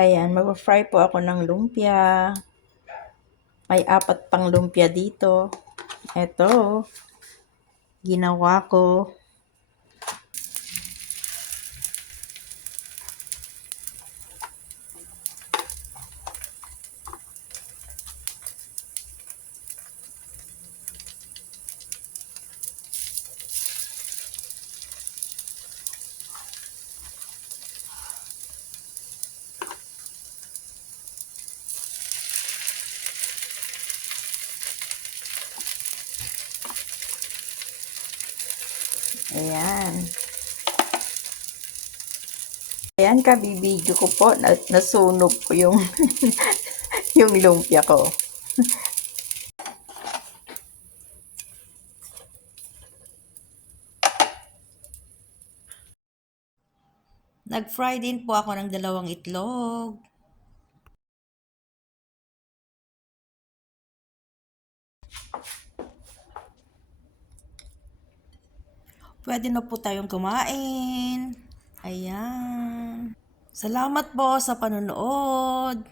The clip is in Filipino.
Ayan, mag-fry po ako ng lumpia. May apat pang lumpia dito. Ito, ginawa ko. Ayan. Ayan, kabibidyo ko po. Na, nasunog po yung, yung lumpia ko. Nag-fry din po ako ng dalawang itlog. Pwede na po tayong kumain. Ayan. Salamat po sa panonood.